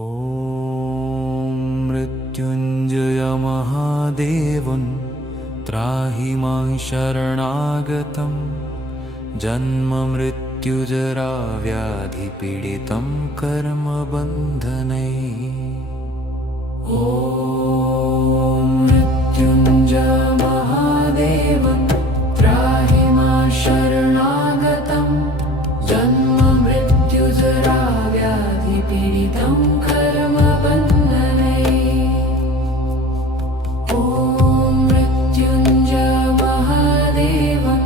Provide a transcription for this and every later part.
ॐ मृत्युञ्जय महादेवं त्राहि मां शरणागतं जन्ममृत्युजराव्याधिपीडितं कर्मबन्धनैः। ॐ मृत्युञ्जय महादेवं त्राहि मां शरणागतं जन्ममृत्युजराव्याधिपीडितं कर्मबन्धनैः। ॐ मृत्युञ्जय महादेवं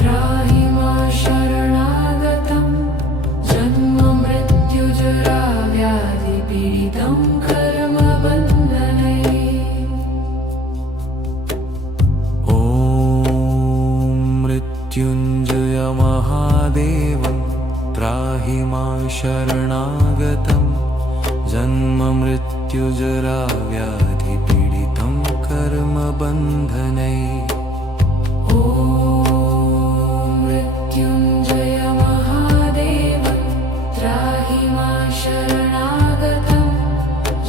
त्राहि मां शरणागतं जन्ममृत्युजराव्याधिपीडितं कर्मबन्धनैः। ॐ मृत्युञ्जय महादेवं त्राहि मां शरणागतं जन्ममृत्युजराव्याधिपीडितं कर्मबन्धनैः। ॐ मृत्युञ्जय महादेवं त्राहि मां शरणागतं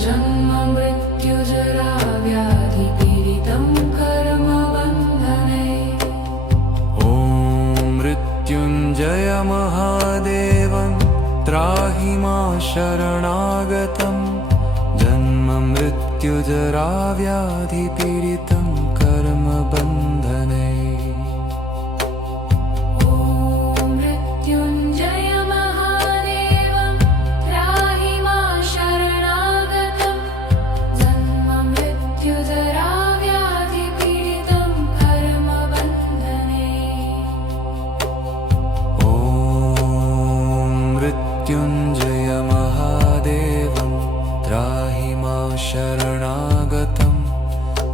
जन्ममृत्युजराव्याधिपीडितं कर्मबन्धनैः। ॐ मृत्युञ्जय महादेवं त्राहि मां शरणागतं जन्ममृत्युजराव्याधिपीडितं कर्मबन्धनैः। ॐ मृत्युञ्जय महादेवं त्राहि मां शरणागतं जन्ममृत्युजराव्याधिपीडितं कर्मबन्धनैः। ॐ मृत्युञ्जय महादेवं त्राहि मां शरणागतं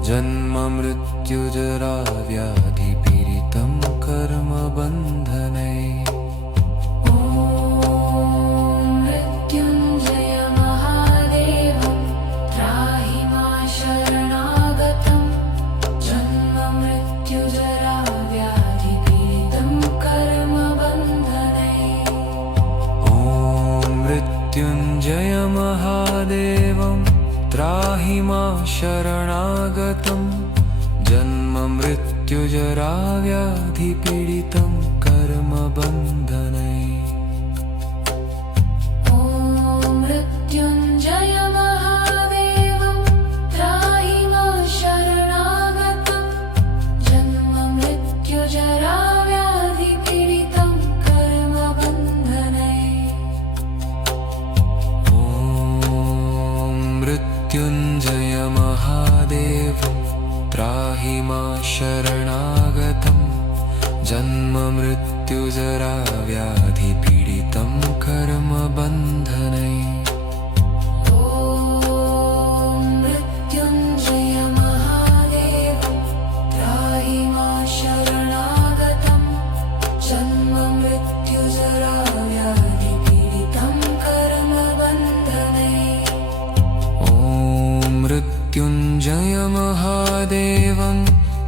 जन्ममृत्युजराव्याधिपीडितं कर्मबन्धनैः। ॐ मृत्युञ्जय महादेवं त्राहि मां शरणागतं जन्ममृत्युजराव्याधिपीडितं कर्मबन्धनैः। ॐ मृत्युञ्जय महादेवं त्राहि मां शरणागतं जन्ममृत्युजराव्याधिपीडितं कर्मबन्धनैः। ॐ मृत्युञ्जय महादेवं त्राहि मां शरणागतं जन्ममृत्युजराव्याधिपीडितं कर्मबन्धनैः। ॐ मृत्युञ्जय महादेवं त्राहि मां शरणागतं जन्ममृत्युजराव्याधिपीडितं कर्मबन्धनैः। ॐ मृत्युञ्जय महादेवं त्राहि मां शरणागतं जन्ममृत्युजराव्याधिपीडितं कर्मबन्धनैः। ॐ मृत्युञ्जय महादेवं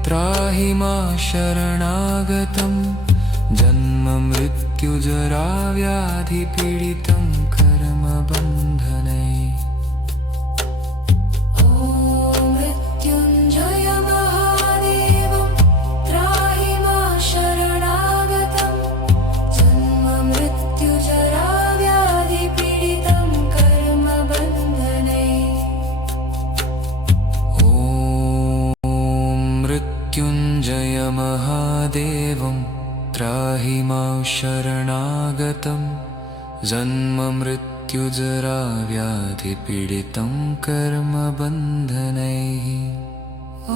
त्राहि मां शरणागतं जन्ममृत्युजराव्याधिपीडितं कर्मबन्धनैः। ॐ मृत्युञ्जय महादेवं त्राहि मां शरणागतं जन्ममृत्युजराव्याधिपीडितं कर्मबन्धनैः। ॐ मृत्युञ्जय महादेवं त्राहि मां शरणागतं जन्ममृत्युजराव्याधिपीडितं कर्मबन्धनैः। ॐ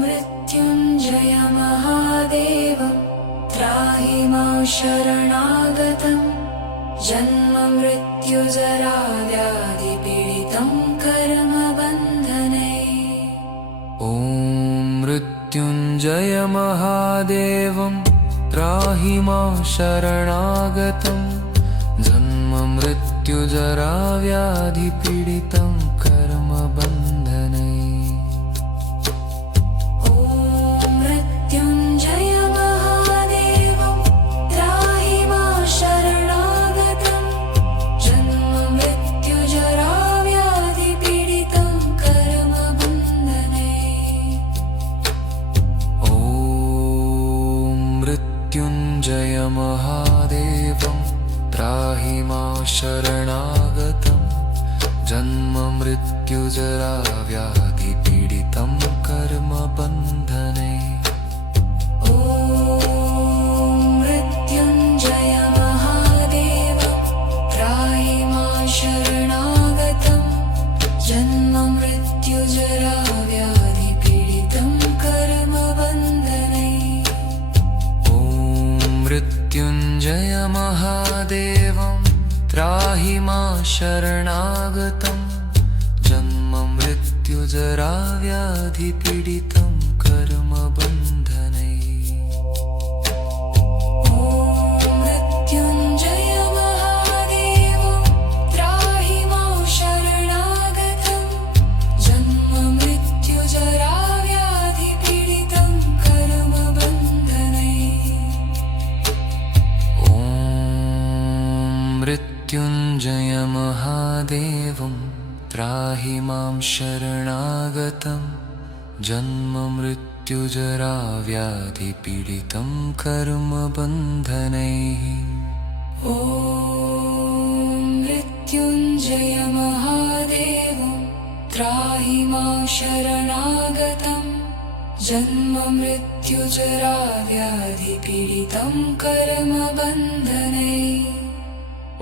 मृत्युञ्जय महादेवं त्राहि मां शरणागतं जन्ममृत्युजराव्याधिपीडितं कर्मबन्धनैः। ॐ मृत्युञ्जय महादेवं त्राहि मां शरणागतं जन्ममृत्युजराव्याधिपीडितं कर्मबन्धनैः। ॐ मृत्युञ्जय महादेवं त्राहि मां शरणागतं जन्ममृत्युजराव्याधिपीडितं मृत्युञ्जय महादेवं त्राहि मां शरणागतं जन्म मृत्युजरा व्याधिपीडितं कर्मबन्धने ॐ मृत्युञ्जय महादेवं त्राहि मां शरणागतं जन्म मृत्युजरा व्याधिपीडितं कर्मबन्धने ॐ मृत्युञ्जय महादेवं त्राहि मां शरणागतं जन्म मृत्युजरा व्याधिपीडितं कर्मबन्धने ॐ मृत्युञ्जय महादेवं त्राहि मां शरणागतं जन्म मृत्युजरा व्याधिपीडितं कर्मबन्धने ॐ मृत्युञ्जय महादेवं त्राहि मां शरणागतं जन्म मृत्युजरा व्याधिपीडितं कर्मबन्धनैः ॐ मृत्युञ्जय महादेवं त्राहि मां शरणागतं जन्म मृत्युजरा व्याधिपीडितं कर्मबन्धनैः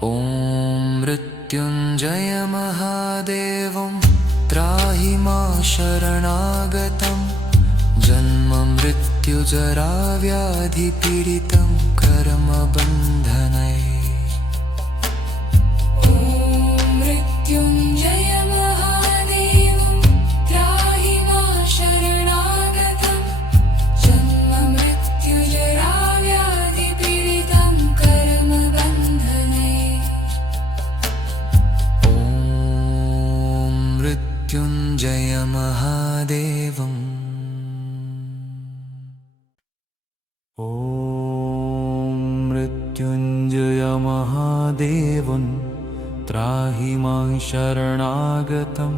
ॐ मृत्युञ्जय महादेवं त्राहि मां शरणागतं जन्म मृत्युजरा व्याधिपीडितं कर्मबन्धने ॐ मृत्युञ्जय महादेवं त्राहि मां शरणागतं जन्म मृत्युजरा व्याधिपीडितं कर्मबन्धने ॐ मृत्युञ्जय महादेवं ॐ मृत्युञ्जय महादेवं त्राहि मां शरणागतं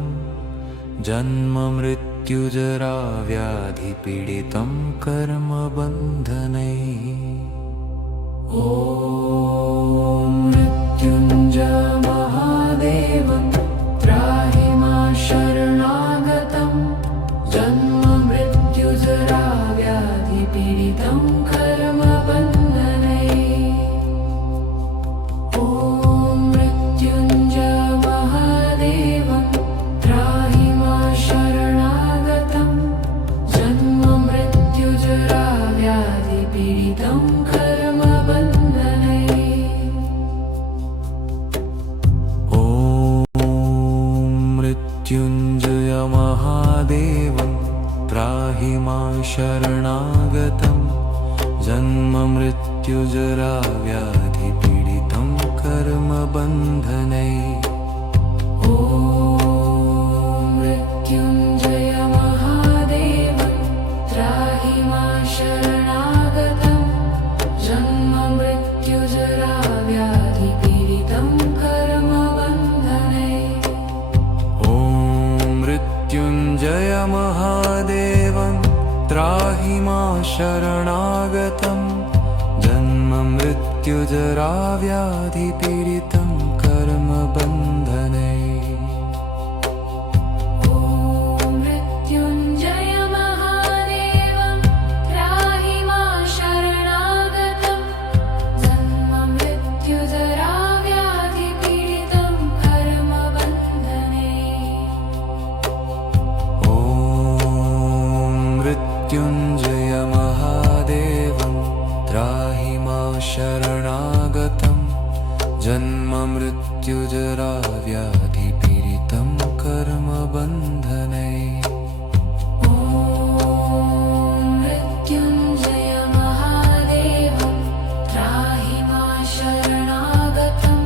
जन्म मृत्युजरा व्याधिपीडितं कर्मबन्धने ॐ मृत्युञ्जय महादेवं त्राहि मां शरणागतं जन्म मृत्युजरा व्याधिपीडितं कर्मबन्धने ॐ मृत्युञ्जय महादेवं त्राहि मां शरणागतं जन्म मृत्युजरा व्याधिपीडितं कर्मबन्धने ॐ मृत्युञ्जय महादेवं त्राहि मां शरणागतं जन्म मृत्युजरा व्याधिपीडितं कर्मबन्धने ॐ मृत्युञ्जय महादेवं त्राहि मां शरणागतं जन्म मृत्युजरा व्याधिपीडितं कर्मबन्धने ॐ मृत्युञ्जय महादेवं त्राहि मां शरणागतं जन्म मृत्युजरा व्याधिपीडितं कर्मबन्धने ॐ मृत्युञ्जय महादेवं त्राहि मां शरणागतं जन्म मृत्युजरा व्याधिपीडितं कर्मबन्धने ॐ मृत्युञ्जय महादेवं त्राहि मां शरणागतं जन्म मृत्युजरा व्याधिपीडितं कर्मबन्धने ॐ मृत्युञ्जय महादेवं त्राहि मां शरणागतं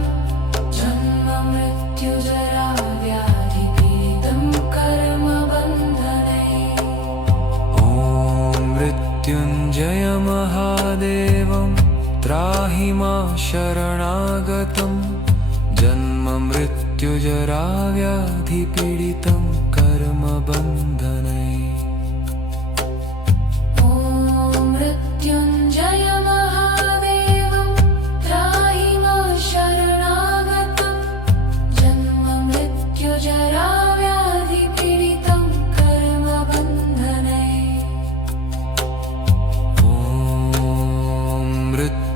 जन्म मृत्युजरा व्याधिपीडितं कर्मबन्धने ॐ मृत्युञ्जय महादेवं त्राहि मां शरणागतं जन्म मृत्युजरा व्याधिपीडितं कर्मबन्धने ॐ मृत्युञ्जय महादेवं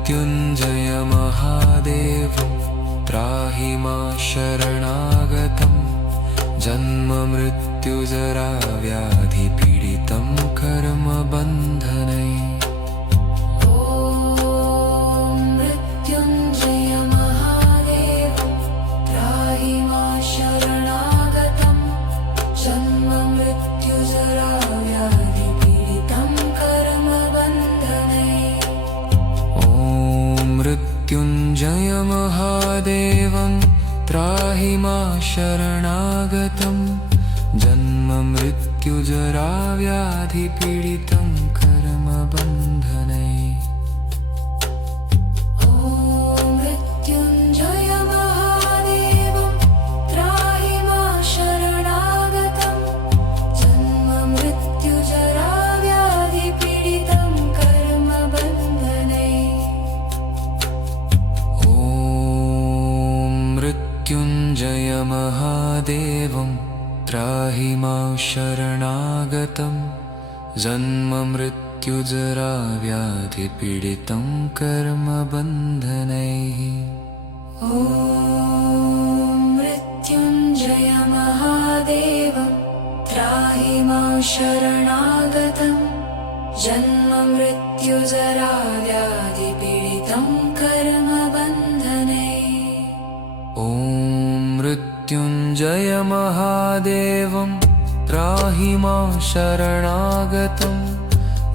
मृत्युञ्जय महादेवं त्राहि मां शरणागतं जन्ममृत्युजराव्याधिपीडितं कर्मबन्धनै मृत्युञ्जय महादेवं त्राहि मां शरणागतं जन्ममृत्युजराव्याधिपीडितं कर्मबन्धनै मृत्युञ्जय महादेवं त्राहि मां शरणागतं जन्ममृत्युजराव्याधिपीडितं कर्मबन्धनैः ॐ मृत्युञ्जय महादेवं त्राहि मां शरणागतं जन्ममृत्युजराव्याधिपीडितं कर्मबन्धनैः मृत्युञ्जय महादेवं त्राहि मां शरणागतं जन्ममृत्युजराव्याधिपीडितं कर्मबन्धनै ॐ मृत्युञ्जय महादेवं त्राहि मां शरणागतं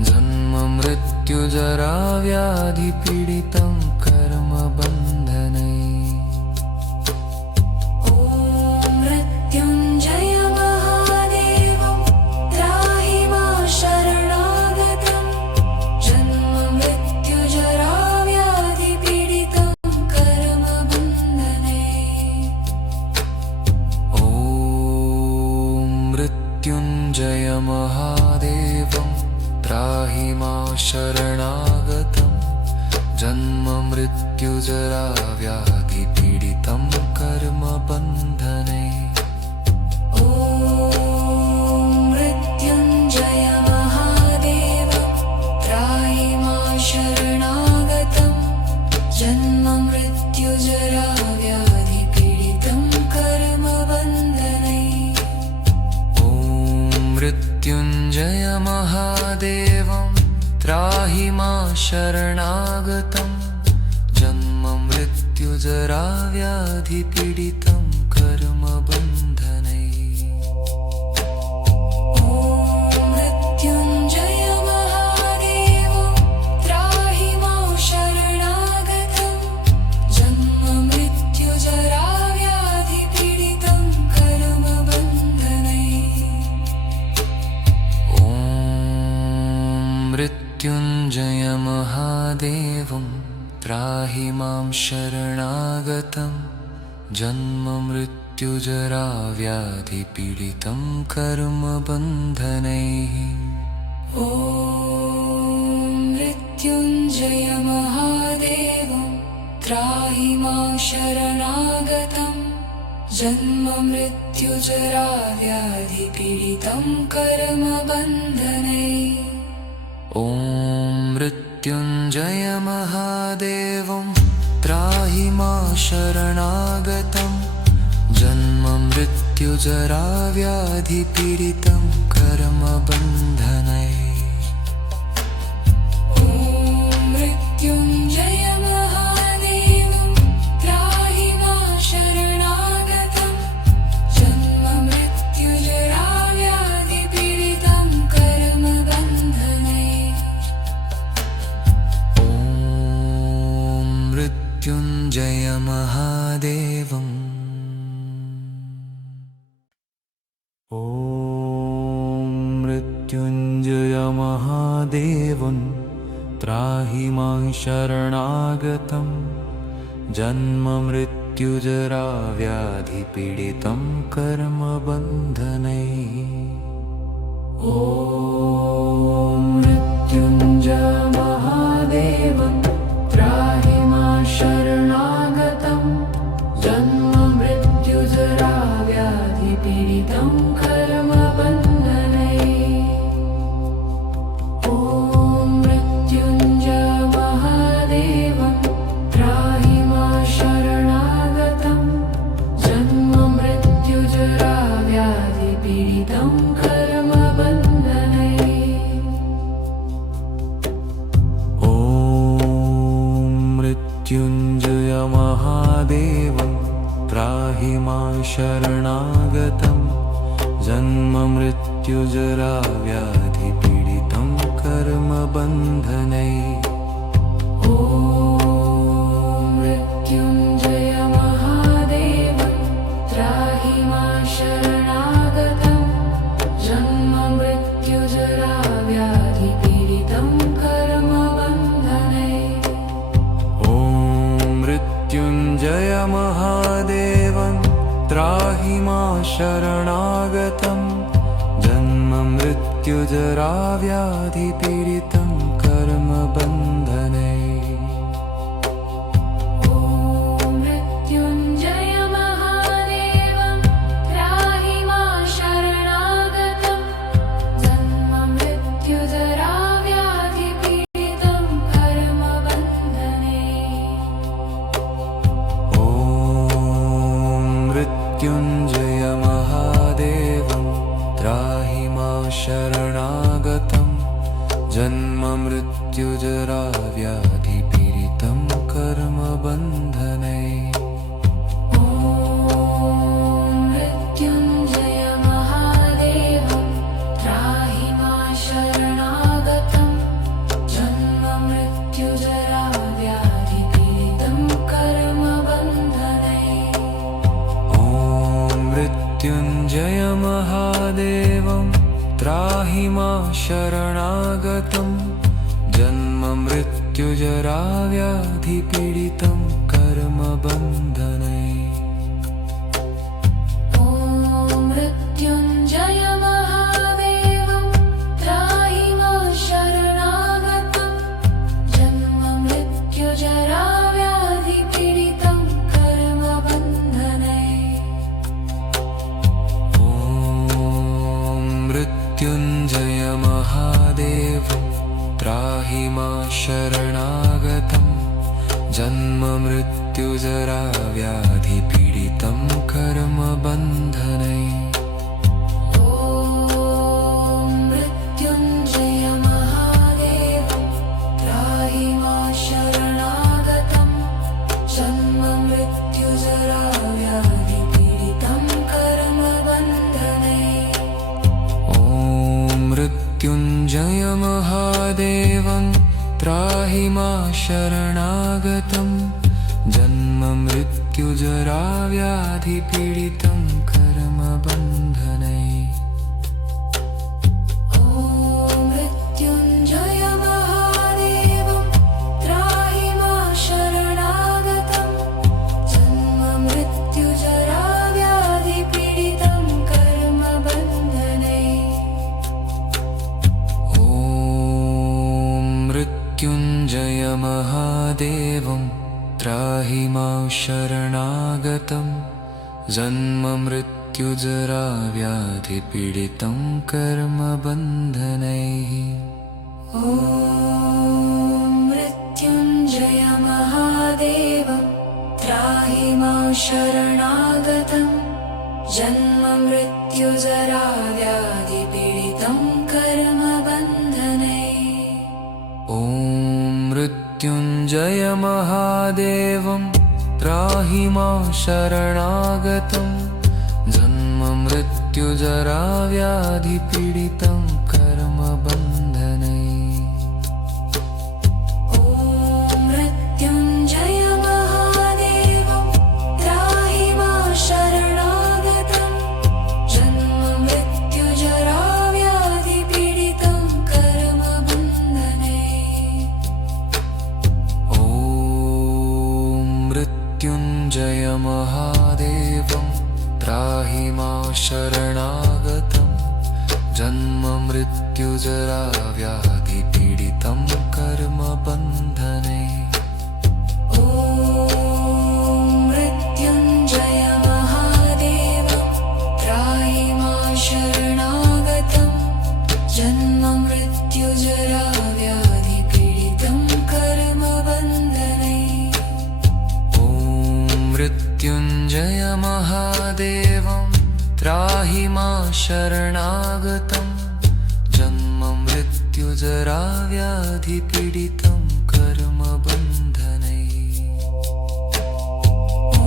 जन्ममृत्युजराव्याधिपीडितं मृत्युञ्जय महादेवं त्राहि मां शरणागतं जन्ममृत्युजराव्याधिपीडितं कर्मबन्धनै ॐ मृत्युञ्जय महादेवं त्राहि मां शरणागतं जन्ममृत्युजराव्याधिपीडितं कर्मबन्धनै मृत्युञ्जय महादेवं त्राहि मां शरणागतं जन्ममृत्युजराव्याधिपीडितं कर्मबन्धनै ॐ मृत्युञ्जय महादेवं त्राहि मां शरणागतं जन्ममृत्युजराव्याधिपीडितं कर्मबन्धनै मृत्युञ्जय महादेवं त्राहि मां शरणागतं जन्ममृत्युजराव्याधिपीडितं कर्मबन्धनैः ॐ मृत्युञ्जय महादेवं त्राहि मां शरणागतं जन्ममृत्युजराव्याधिपीडितं कर्मबन्धनैः ॐ मृत्युञ्जय महादेवं त्राहि मां शरणागतं जन्ममृत्युजराव्याधिपीडितं कर्मबन्धनैः ॐ मृत्युञ्जय महादेवं त्राहि मां शरणागतं जन्ममृत्युजराव्याधिपीडितं कर्मबन्धनैः मृत्युञ्जय महादेवं ॐ मृत्युञ्जय महादेवं त्राहि मां शरणागतं जन्ममृत्युजराव्याधिपीडितं कर्मबन्धनैः ॐ मृत्युञ्जय महादेवं त्राहि मां शरणागतं जन्ममृत्युजराव्याधिपीडितं कर्मबन्धनैः ॐ मृत्युञ्जय महादेवं शरणागतं जन्ममृत्युजराव्याधिपीडितं कर्मबन्धनैः। ॐ मृत्युञ्जय महादेव त्राहि मां शरणागतं जन्ममृत्युजराव्याधिपीडितं कर्मबन्धनैः। ॐ मृत्युञ्जय महादेव त्राहि मां शरणागतं जन्ममृत्युजराव्याधिपीडितं कर्मबन्धनैः। ॐ मृत्युञ्जय महादेव त्राहि मां शरणागतं जन्ममृत्युजराव्याधिपीडितं कर्मबन्धनैः। ॐ मृत्युञ्जय महादेव त्राहि मां शरणागतं जन्ममृत्युजराव्याधिपीडितं कर्मबन्धनैः। ॐ मृत्युञ्जय महादेव त्राहि मां शरणागतं जन्ममृत्युजराव्याधिपीडितं कर्मबन्धनैः। ॐ मृत्युञ्जय महादेव त्राहि मां शरणागतं जन्ममृत्युजराव्याधिपीडितं कर्मबन्धनैः। ॐ मृत्युञ्जय महादेव त्राहि मां शरणागतं जन्ममृत्युजराव्याधिपीडितं कर्मबन्धनैः। ॐ मृत्युञ्जय महादेव त्राहि मां शरणागतं जन्ममृत्युजराव्याधिपीडितं कर्मबन्धनैः। ॐ मृत्युञ्जय महादेव त्राहि मां शरणागतं जन्ममृत्युजराव्याधिपीडितं कर्मबन्धनैः। ॐ मृत्युञ्जय महादेव त्राहि मां शरणागतं जन्ममृत्युजराव्याधिपीडितं कर्मबन्धनैः। ॐ मृत्युञ्जय महादेव त्राहि मां शरणागतं जन्ममृत्युजराव्याधिपीडितं कर्मबन्धनैः। ॐ मृत्युञ्जय महादेव त्राहि मां शरणागतं जन्ममृत्युजराव्याधिपीडितं कर्मबन्धनैः। ॐ मृत्युञ्जय महादेव त्राहि मां शरणागतं जन्ममृत्युजराव्याधिपीडितं कर्मबन्धनैः। ॐ मृत्युञ्जय महादेव त्राहि मां शरणागतं जन्ममृत्युजराव्याधिपीडितं कर्मबन्धनैः। ॐ मृत्युञ्जय महादेव त्राहि मां शरणागतं जन्ममृत्युजराव्याधिपीडितं कर्मबन्धनैः। ॐ मृत्युञ्जय महादेव त्राहि मां शरणागतं जन्ममृत्युजराव्याधिपीडितं कर्मबन्धनैः। ॐ मृत्युञ्जय महादेव त्राहि मां शरणागतं जन्ममृत्युजराव्याधिपीडितं कर्मबन्धनैः। ॐ मृत्युञ्जय महादेव त्राहि मां शरणागतं जन्ममृत्युजराव्याधिपीडितं कर्मबन्धनैः। ॐ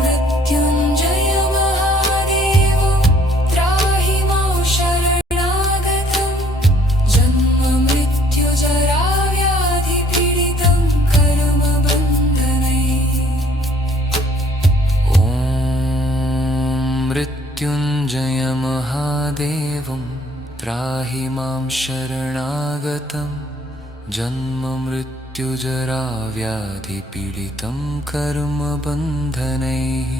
मृत्युञ्जय त्राहि मां शरणागतं जन्ममृत्युजराव्याधिपीडितं कर्मबन्धनैः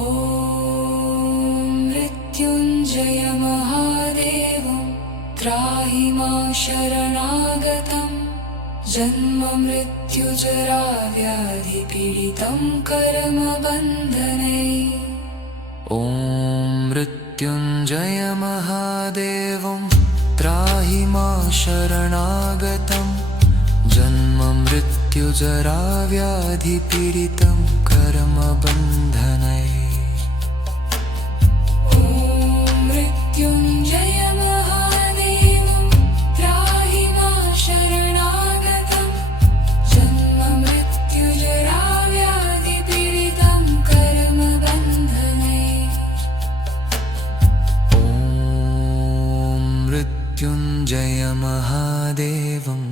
ॐ मृत्युञ्जय महादेव त्राहि मां शरणागतं जन्ममृत्युजराव्याधिपीडितं कर्मबन्धनैः ॐ मृत्युञ्जय महादेवं त्राहि मां शरणागतं जन्ममृत्युजराव्याधिपीडितं कर्मबन्धनैः ॐ मृत्युञ्जय महादेवं त्राहि मां शरणागतं जन्ममृत्युजराव्याधिपीडितं कर्मबन्धनैः ॐ मृत्युञ्जय महादेवं